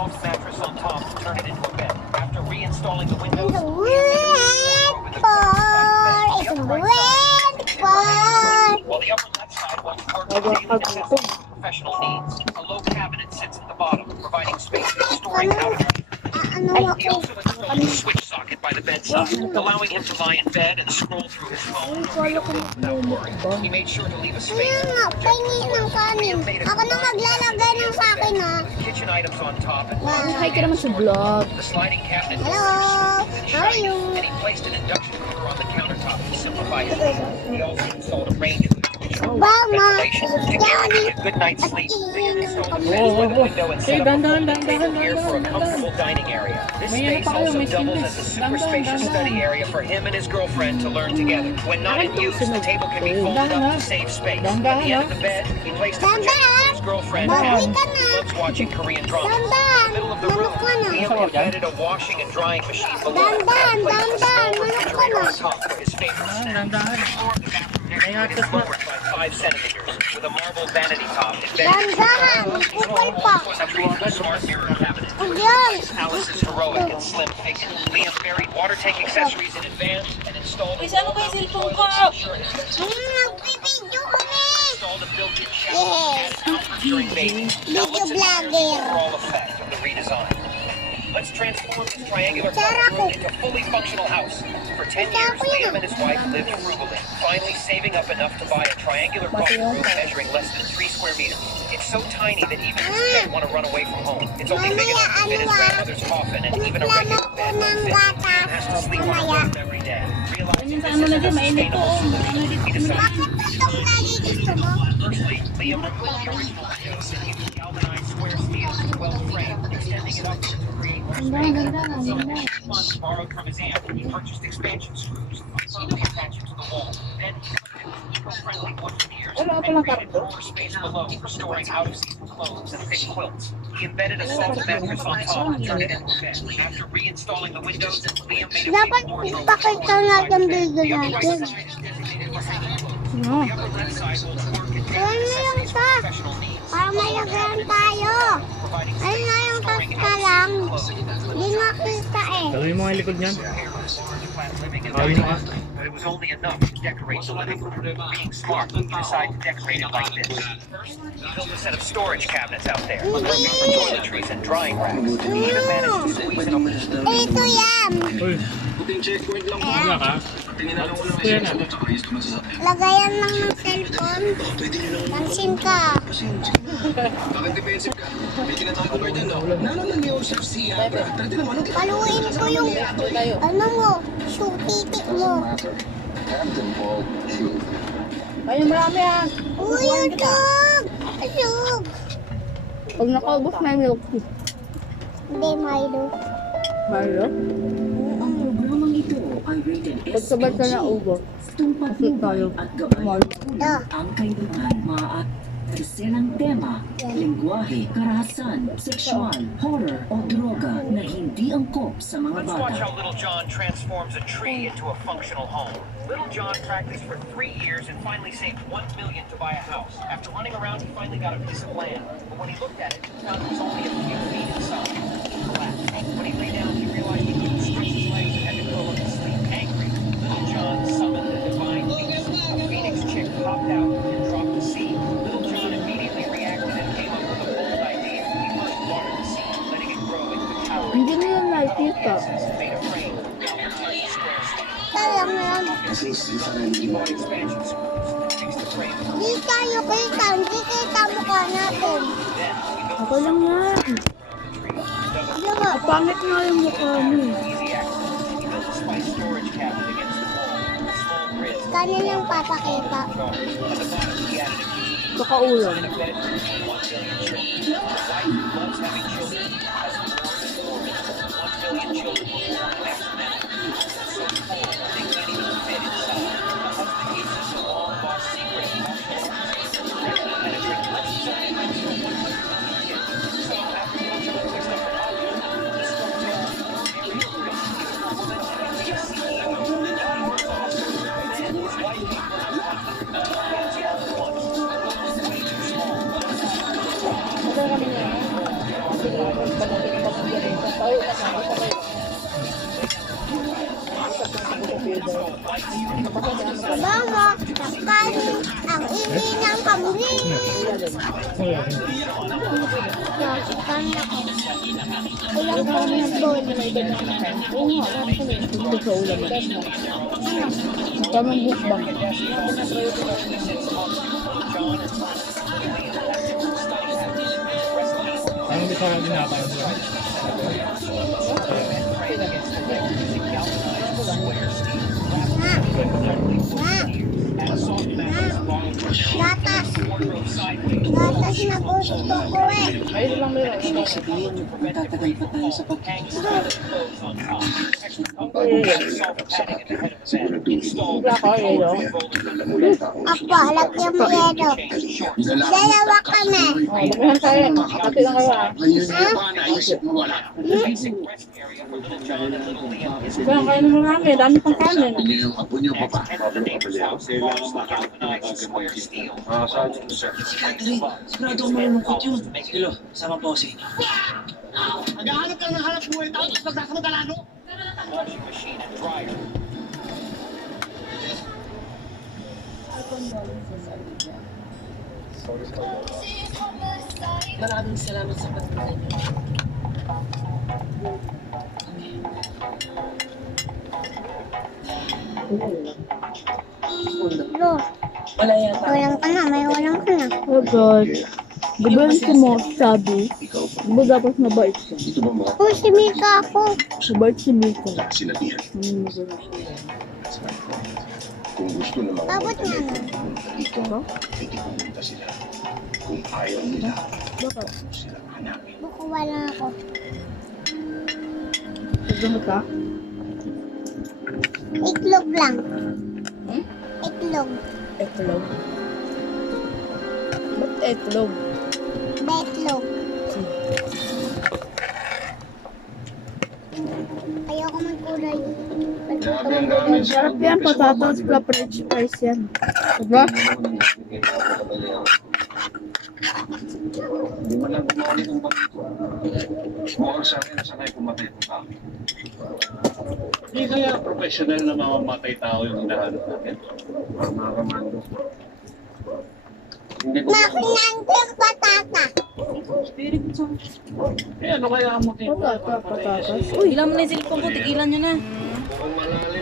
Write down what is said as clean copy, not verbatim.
soft mattress on top to turn it into a bed. After reinstalling the windows, It's a red bar. It's a red bar. while the upper left side wants to work with daily necessities and professional needs. A low cabinet sits at the bottom, providing space for storing powder. Ano He also installed a switch socket by the bedside, allowing him to lie in bed and scroll through his phone or read a book without worry. He made sure to leave a space Ayun nga, pahingi ng kanin. Ako na maglalagay ng sa akin ha. kitchen items on top and Hi ka naman sa vlog. the sliding cabinet Hello, doors are smooth and how are shiny, you? and he placed an induction cooker on the countertop to simplify his life. He also installed a range of ventilation to guarantee a good night's sleep. They installed a fence by the window and set up a table here for a comfortable dining area. This space also doubles as a super spacious study area for him and his girlfriend to learn together. When not in use, the table can be folded up to save space. At the end of the bed, he placed a projector for his girlfriend, Kat, who loves watching Korean dramas. In the middle of the room, Liam embedded a washing and drying machine below and placed a small refrigerator on top for his favorite snacks. The floor of the bathroom next to it is lowered by 5 centimeters with a marble vanity top embedded. Kupal pa. A smart mirror cabinet. Ayan. Alice's heroic and slim figure. Liam buried water tank accessories in advance and installed a Ano ba yung cellphone ko? Nagbibidyo kami. installed a built-in shower and outlet during bathing. Now Video let's examine the vlogger. overall effect of the redesign. Let's transform this triangular public room into a fully functional house. For 10 years, Liam and his wife lived frugally, finally saving up enough to buy a triangular public room measuring less than 3 square meters. It's so tiny that even his kids want to run away from home. It's only big enough to fit his grandmother's coffin, and even a regular bed won't fit. Liam has to sleep on the roof every day. Realizing this isn't a sustainable solution, he decided to Bakit itong lagi gusto mo? Firstly, Liam removed the original windows and used galvanized square steel to weld the frame, extending it upwards to create more space. Some additional funds borrowed from his aunt, he purchased expansion screws, firmly attached to the wall. Then he put in eco-friendly wood veneers and created more space below for storing out-of-season clothes and thick quilts. He embedded a soft mattress on top and turned it into a bed. After reinstalling the windows, Liam made a Dapat big wardrobe. ipakita natin video The upper right natin. side is designated for hanging clothes. The upper left side holds work and Ayan na yung accessories for isa. professional needs. Para malagyan tayo. Providing Ayun na yung tasta lang. Hindi nakita eh. Gawin mo ang likod niyan. But it was only enough to decorate the living room. Being smart, he decided to decorate it like this. First, he built a set of storage cabinets out there, perfect for toiletries and drying racks. He even managed to squeeze in a Ito yan. Uy, wala ka? Ito yan ah. Lagayan lang ng cellphone. Pansin ka. Paluin ko yung ano mo, shoe titik mo. Ayun, marami ah. Uy, usog! Usog! Pag nakaubos na yung milk tea. Hindi, Milo. Marlo? Ang programang ito ay rated Pag sabay ka na ubos. Kasi tayo. at gabay. Da. Ang kailangan Terserang tema, lengguwahe, karahasan, sexual, horror o droga na hindi angkop sa mga Let's watch bata. how Little John transforms a tree into a functional home. Little John practiced for 3 years and finally saved $1 million to buy a house. After running around, he finally got a piece of land. But when he looked at it, he found it was only a few feet inside. He collapsed. When he lay down, he realized he couldn't stretch his legs and had to curl up and sleep. Angry, Little John summoned the divine beast. A phoenix chick popped out and dropped the seed. Little John immediately reacted and came up with a bold idea. He first watered the seed, letting it grow into a tower. Hindi mo yung nakikita. Made a frame. Kaya mo yan. He bought expansion screws and fixed the frame. Di tayo kita. Hindi kita mukha natin. Then he built Ako lang yan. Ano ba? Pangit nga yung mukha mo. easy access. He built a spice storage cabinet against the wall. Small grids. Kanin lang papakita. At the bottom, he added a key. Baka ulam. And a bed for 1 million children. The wife who loves having children has more than more. 1 million children were born next to them. So full, they can't even fit inside. The husband keeps this a long-lost secret. Penetrate lessons on the house for 100 million kids. So after Little John fixed up the house, the storyteller married a rich woman and be a CEO. He works also. Then his wife gave birth to 100 million kids all at once. Way too small. Ito kami na. Sige. Mama, nakain ang ini ng kambing. Nasikan ako. Ulang ko ng bowl. Oo nga, hindi sa ulam. Tamang bukbang. Ano ba sa ginagawa mo? Gatas. Gatas na gusto ko eh. Ayun lang meron. Ibig sabihin, magtatagal pa tayo sa pagkain. Wala ka, yelo. Apo, lagyan mo yelo. Dalawa kami. Magkahan tayo. Kati lang kayo ah. Magkahan kayo naman namin. Dami pang kanin. Catherine, sigurado akong malulungkot yun. Kilo, sama po si. Naghahanap lang ng hanap buhay tao, tapos magsasamad-alano. Washing machine and dryer. Maraming salamat sa pagkain niyo. Bro, Wala yata. walang ka na. May walang ka na. Oh God. Di ba yung si mo sabi? Di ba dapat mabait siya? Kung si Mika ako. Mabait si Miko. Sinabihan. Kung gusto na mga Tapos nga na. dito, pwede pumunta sila. Kung ayaw nila, Bakit? sila hanapin. Bukuha lang ako. Sagamot ka? Itlog lang. Itlog. Etlog. Ba't etlog? Betlog. Ayoko magkulay. Sarap yan, patatas, french fries yan. Diba? Hindi mo lang bumalik kung bakit. Mukhang sa akin, sanay pumatay ko pa. Hindi kaya professional na mamamatay tao yung hinahanap natin. Mga kamando. Hindi ko Makinanting patata. ano kaya ang motibo? Patatas. Uy, ilan mo na yung cellphone ko, tigilan nyo na. Mukhang malalim.